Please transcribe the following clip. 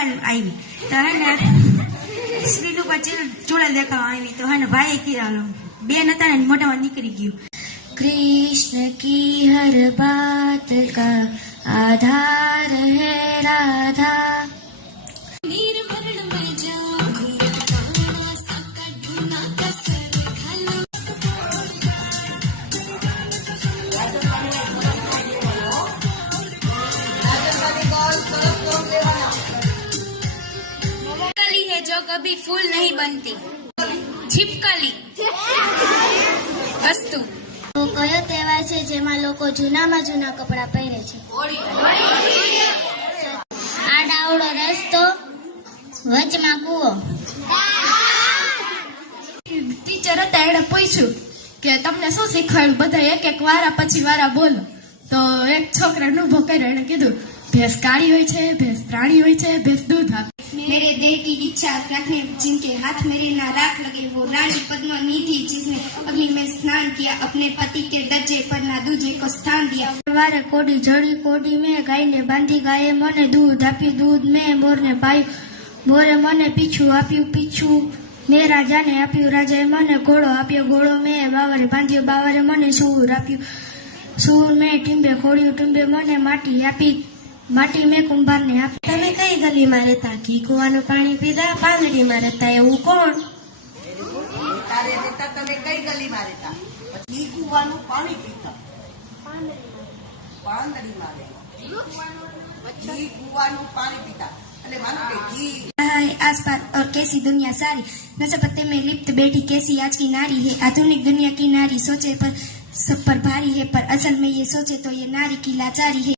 ચૂડાલ આવી તો હે ને શ્રીનું પછી ચૂડાલ દેખાવા આવી તો હે ને ભાઈ કીધા બેન હતા ને મોઢામાં નીકળી ગયું कृष्ण की हर बात का आधार है राधा छिपकली है जो कभी फूल नहीं बनती छिपकली वस्तु તો કયો તહેવાર છે જેમાં લોકો જૂનામાં જૂના કપડાં પહેરે છે? આડાવડો રસ્તો વચમાં કૂવો. ટીચર હતા એને પૂછ્યું કે તમને શું શીખવાડ્યું? બધા એક એક વારા પછી વારા બોલો. તો એક છોકરા ઉભો કર્યો, એને કીધું ભેંસ કાળી હોય છે, ભેંસ પ્રાણી હોય છે, ભેંસ દૂધ આપે. मेरे देह की इच्छा रखने जिनके हाथ मेरे ना राख लगे वो रानी पद्मा निधि जिसने अग्नि में स्नान किया अपने पति के दर्जे पर ना दूजे को स्थान दिया. સવારે કોડી જડી કોડી મેં ગાયને બાંધી, ગાયે મને દૂધ આપ્યું, દૂધ મેં મોરને પાયું, મોરે મને પીછું આપ્યું, પીછું મેં રાજાને આપ્યું, રાજાએ મને ઘોડો આપ્યો, ઘોડો મેં બાવરે બાંધ્યો, બાવરે મને સૂર આપ્યું, સૂર મેં ટીંબે ખોડ્યું, ટીંબે મને માટી આપી, માટી મેં કુંભારને આપી. તમે કઈ ગલીમાં રહેતા? ઘી કુવાનું પાણી પીધા, પાંદડીમાં રહેતા, એવું કોણ? તારે રહેતા તમે કઈ ગલીમાં રહેતા? ઘી કુવાનું પાણી પીતા, પાંદડીમાં રહેતા, ઘી કુવાનું પાણી પીતા. એટલે માનો કે ઘી आस पास और कैसी दुनिया सारी नशे में लिप्त बैठी कैसी आज की नारी है आधुनिक दुनिया की नारी सोचे पर सब पर भारी है पर असल में ये सोचे तो ये नारी की लाचारी है.